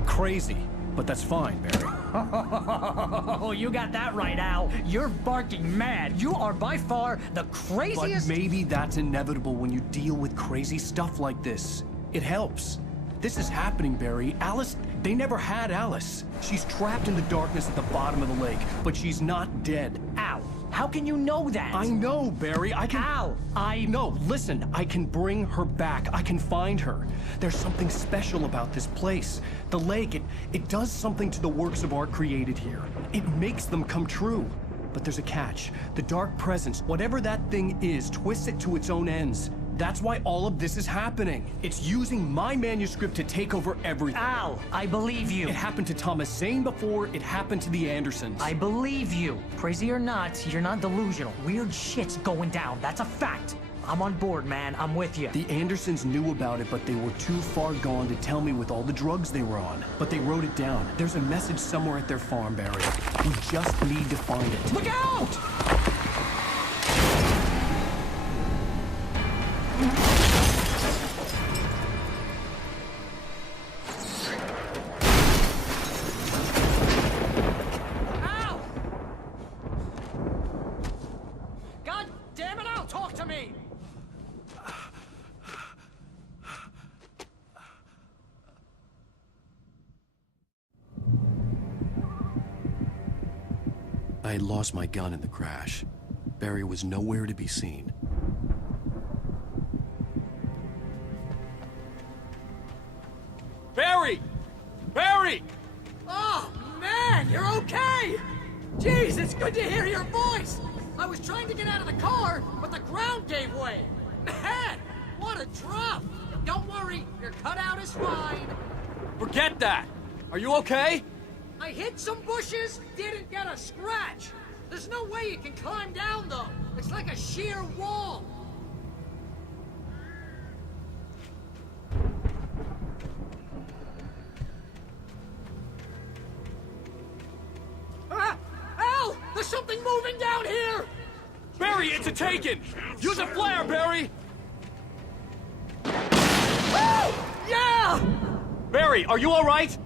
I'm crazy, but that's fine, Barry. Oh, you got that right, Al. You're barking mad. You are by far the craziest... But maybe that's inevitable when you deal with crazy stuff like this. It helps. This is happening, Barry. Alice, they never had Alice. She's trapped in the darkness at the bottom of the lake, but she's not dead. Al, how can you know that? I know, Barry. I can... Al, No, listen. I can bring her back. I can find her. There's something special about this place. The lake, it does something to the works of art created here. It makes them come true. But there's a catch. The dark presence, whatever that thing is, twists it to its own ends. That's why all of this is happening. It's using my manuscript to take over everything. Al, I believe you. It happened to Thomas Zane before, it happened to the Andersons. I believe you. Crazy or not, you're not delusional. Weird shit's going down. That's a fact. I'm on board, man. I'm with you. The Andersons knew about it, but they were too far gone to tell me with all the drugs they were on. But they wrote it down. There's a message somewhere at their farm, Barry. We just need to find it. Look out! Ow! God damn it, Al, talk to me! I had lost my gun in the crash. Barry was nowhere to be seen. Barry! Barry! Oh, man, you're okay! Jeez, it's good to hear your voice! I was trying to get out of the car, but the ground gave way! Man, what a drop! Don't worry, your cutout is fine. Forget that! Are you okay? I hit some bushes, didn't get a scratch. There's no way you can climb down, though. It's like a sheer wall. Ah! Al! There's something moving down here! Barry, it's a taken! Use a flare, Barry! Oh! Yeah! Barry, are you alright?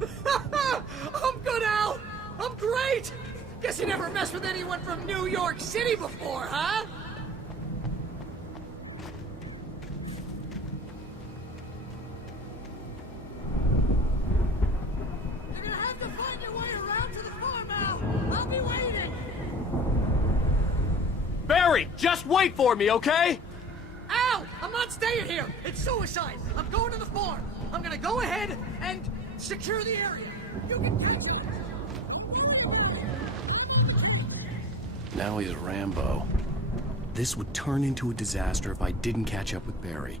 I'm good, Al! I'm great! Guess you never messed with anyone from New York City before, huh? You're gonna have to find your way around to the farm, Al! I'll be waiting! Barry, just wait for me, okay? Al! I'm not staying here! It's suicide! I'm going to the farm! I'm gonna go ahead and secure the area! You can catch him! Now he's Rambo. This would turn into a disaster if I didn't catch up with Barry.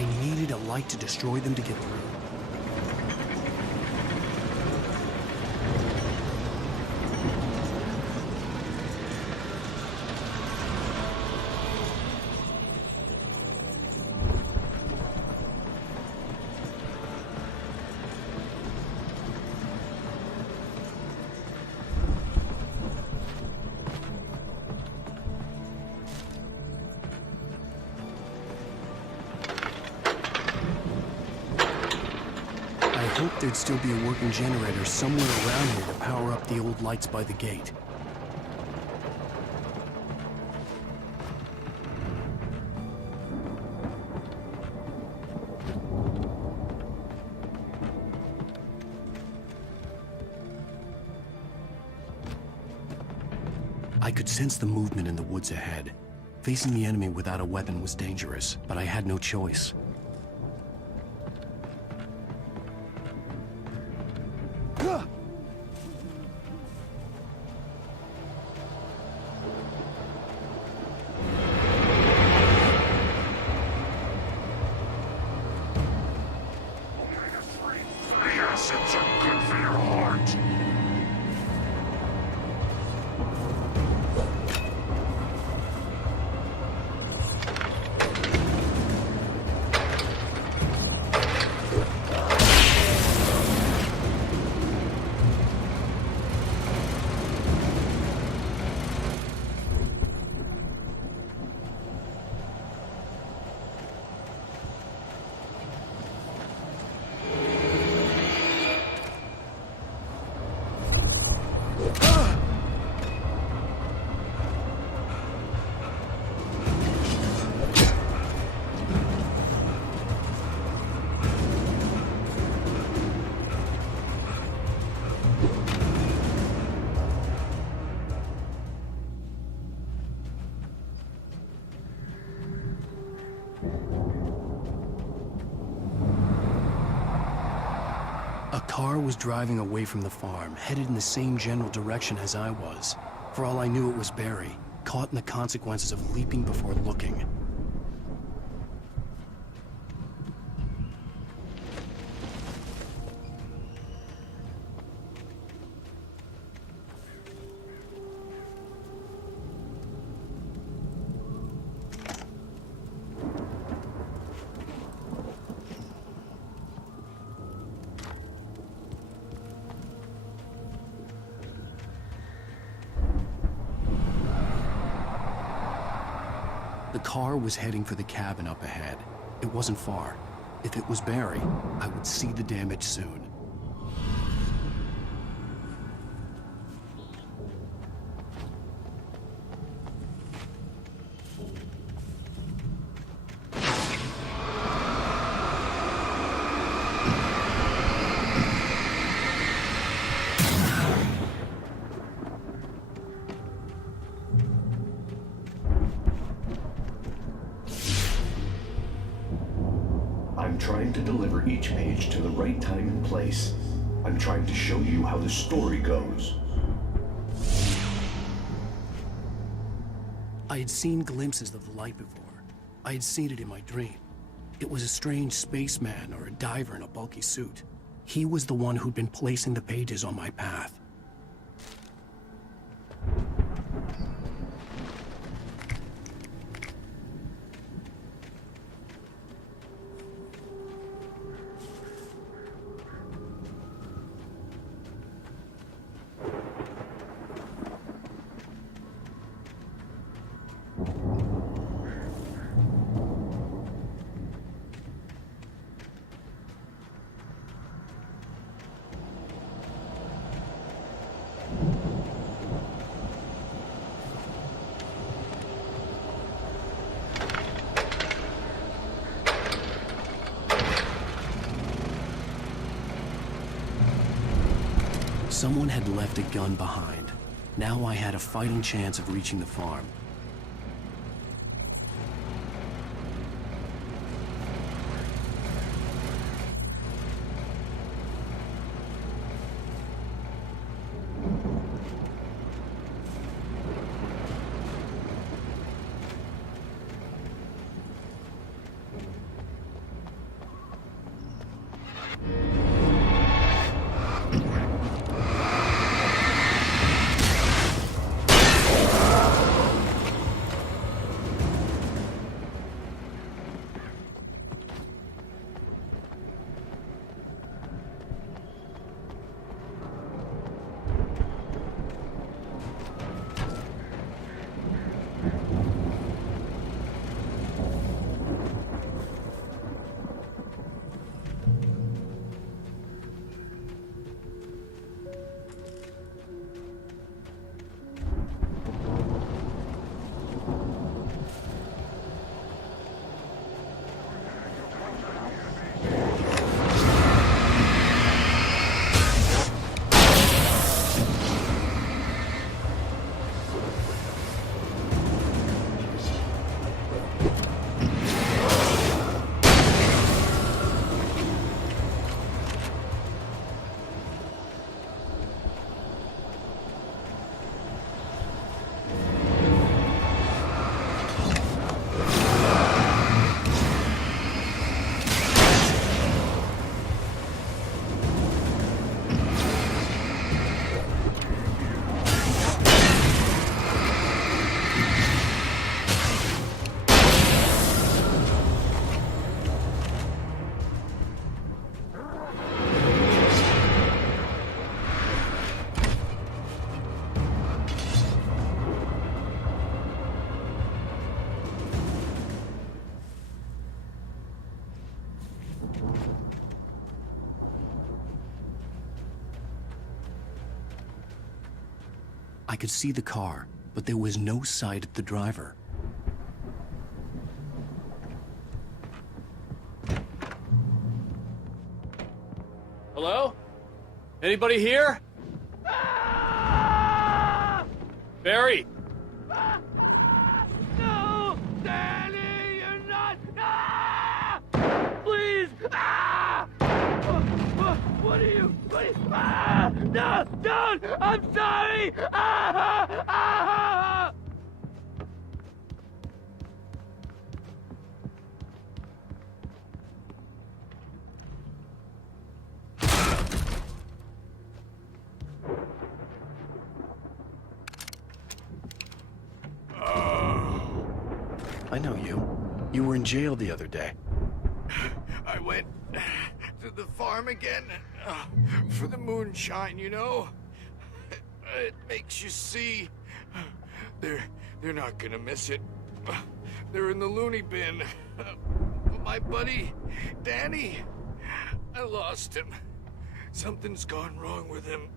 I needed a light to destroy them to get through. I hoped there'd still be a working generator somewhere around here to power up the old lights by the gate. I could sense the movement in the woods ahead. Facing the enemy without a weapon was dangerous, but I had no choice. A car was driving away from the farm, headed in the same general direction as I was. For all I knew, it was Barry, caught in the consequences of leaping before looking. The car was heading for the cabin up ahead. It wasn't far. If it was Barry, I would see the damage soon. I'm trying to deliver each page to the right time and place. I'm trying to show you how the story goes. I had seen glimpses of the light before. I had seen it in my dream. It was a strange spaceman or a diver in a bulky suit. He was the one who'd been placing the pages on my path. Someone had left a gun behind. Now I had a fighting chance of reaching the farm. I could see the car, but there was no sight of the driver. Hello? Anybody here? Barry! No! Danny, you're not! Please! What are you? No! Don't! I'm sorry! I know you. You were in jail the other day. I went to the farm again for the moonshine, you know? It makes you see. They're not gonna miss it. They're in the loony bin. But my buddy, Danny, I lost him. Something's gone wrong with him.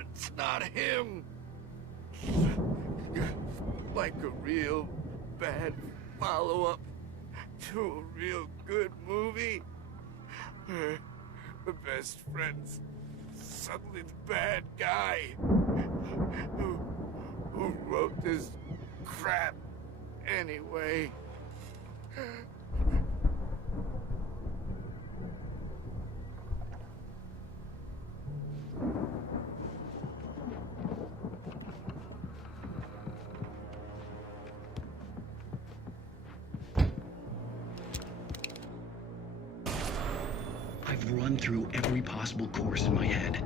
It's not him. Like a real bad follow-up to a real good movie. The best friend's suddenly the bad guy. Who wrote this crap anyway? I've run through every possible course in my head.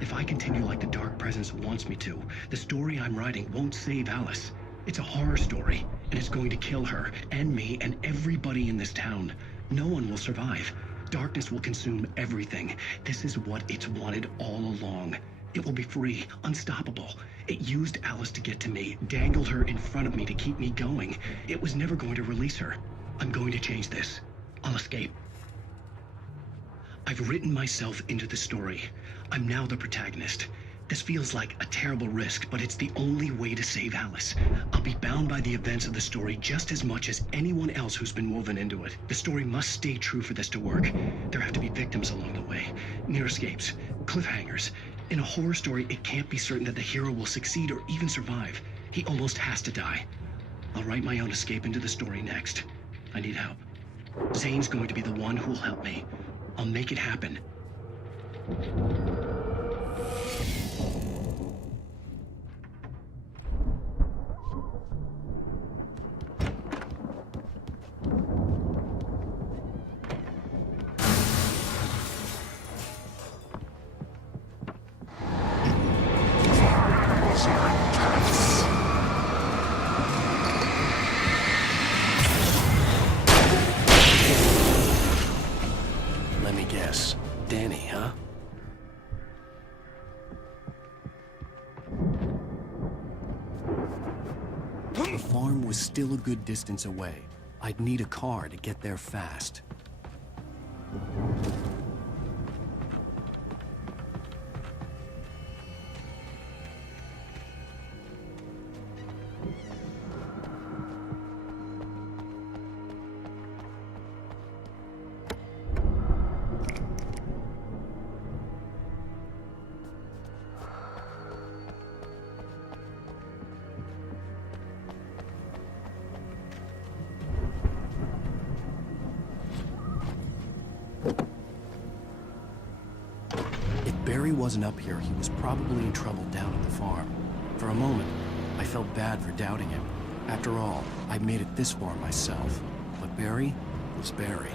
If I continue like the Dark Presence wants me to, the story I'm writing won't save Alice. It's a horror story, and it's going to kill her, and me, and everybody in this town. No one will survive. Darkness will consume everything. This is what it's wanted all along. It will be free, unstoppable. It used Alice to get to me, dangled her in front of me to keep me going. It was never going to release her. I'm going to change this. I'll escape. I've written myself into the story. I'm now the protagonist. This feels like a terrible risk, but it's the only way to save Alice. I'll be bound by the events of the story just as much as anyone else who's been woven into it. The story must stay true for this to work. There have to be victims along the way, near escapes, cliffhangers. In a horror story, it can't be certain that the hero will succeed or even survive. He almost has to die. I'll write my own escape into the story next. I need help. Zane's going to be the one who'll help me. I'll make it happen. Let me guess. Danny, huh? The farm was still a good distance away. I'd need a car to get there fast. Barry wasn't up here, he was probably in trouble down at the farm. For a moment, I felt bad for doubting him. After all, I'd made it this far myself. But Barry was Barry.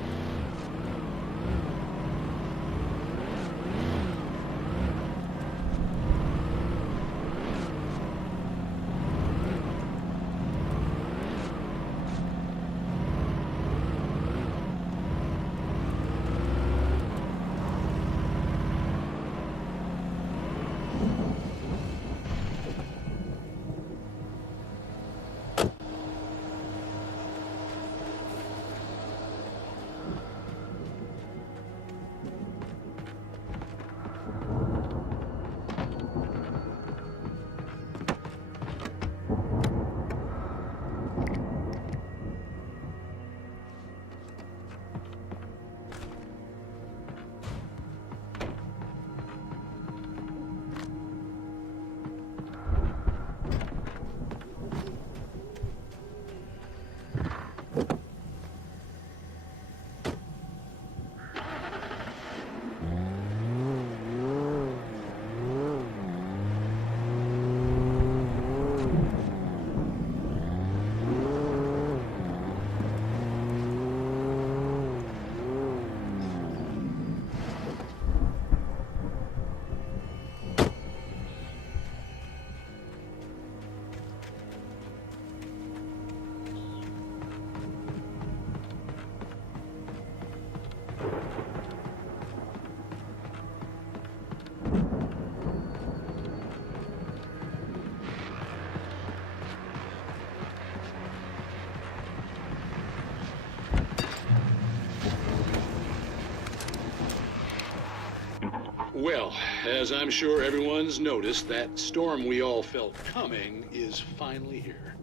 Well, as I'm sure everyone's noticed, that storm we all felt coming is finally here.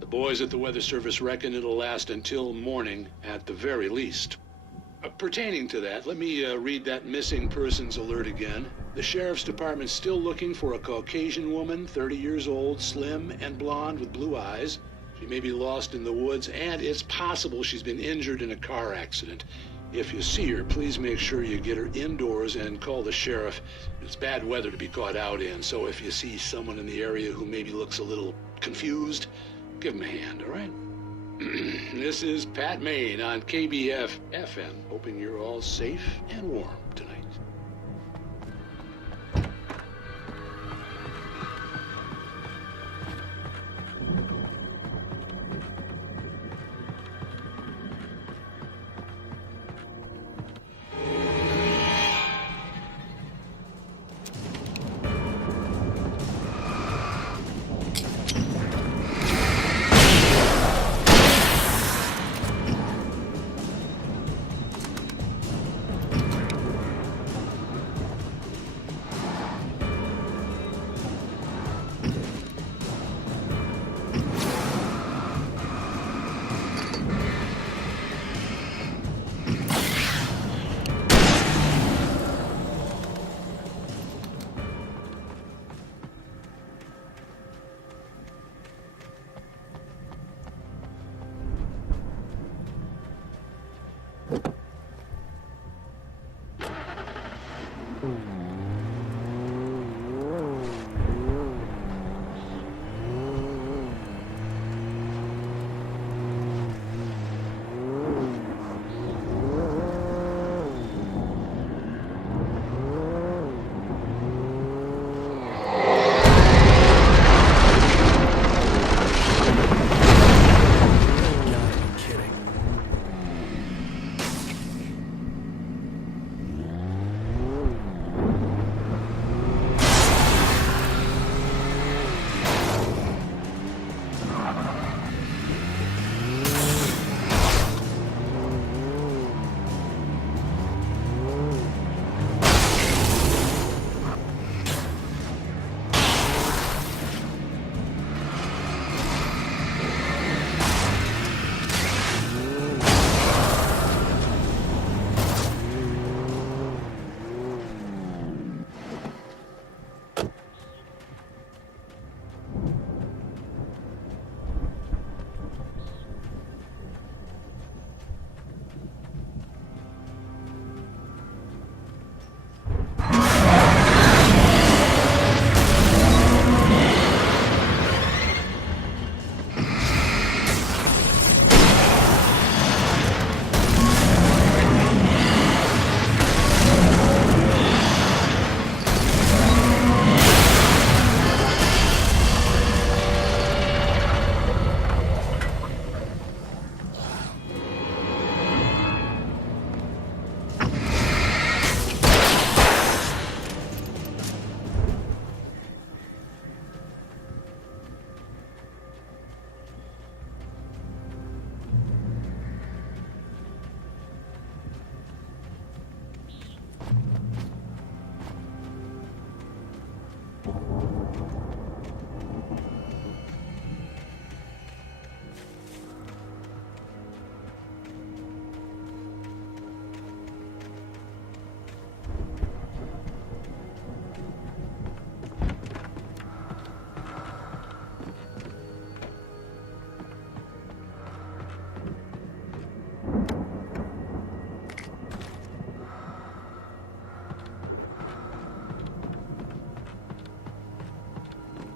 The boys at the Weather Service reckon it'll last until morning at the very least. Pertaining to that, let me read that missing persons alert again. The Sheriff's Department's still looking for a Caucasian woman, 30 years old, slim and blonde with blue eyes. She may be lost in the woods, and it's possible she's been injured in a car accident. If you see her, please make sure you get her indoors and call the sheriff. It's bad weather to be caught out in, so if you see someone in the area who maybe looks a little confused, give him a hand, all right? This is Pat Maine on KBF-FM, hoping you're all safe and warm tonight.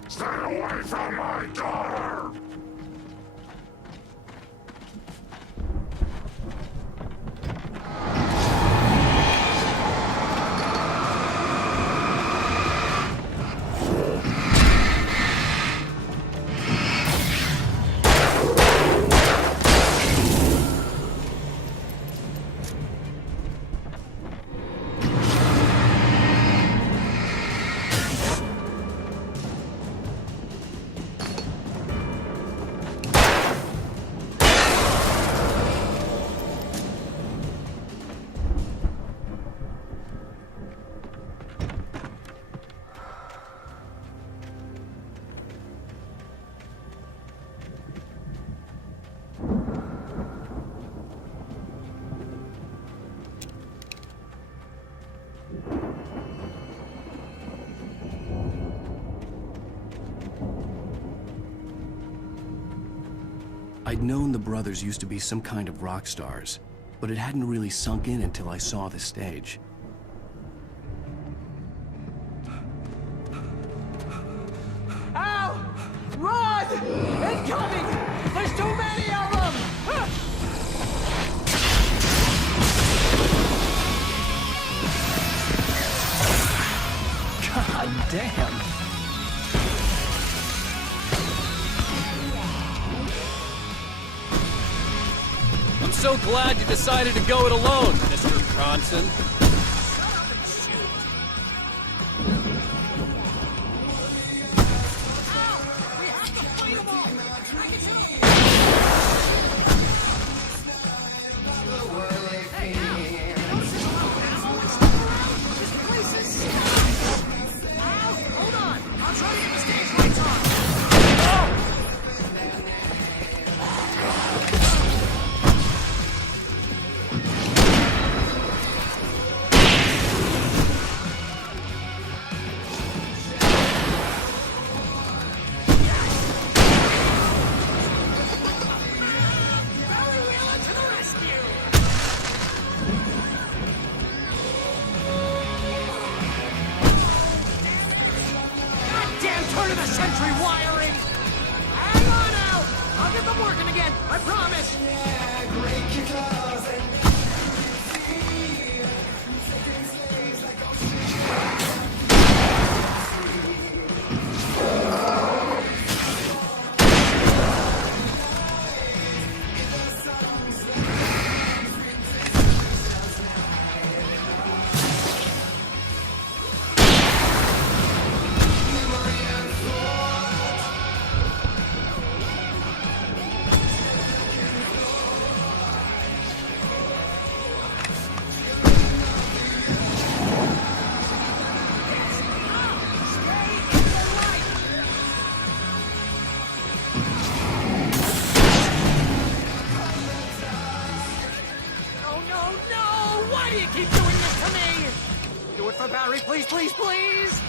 Stay away from my daughter! I'd known the brothers used to be some kind of rock stars, but it hadn't really sunk in until I saw the stage. Ow! Run! Incoming! There's too many of them! God damn! I'm so glad you decided to go it alone, Mr. Bronson. Turn of the century wiring! Hang on out! I'll get them working again, I promise! Why do you keep doing this to me? Do it for Barry, please, please, please!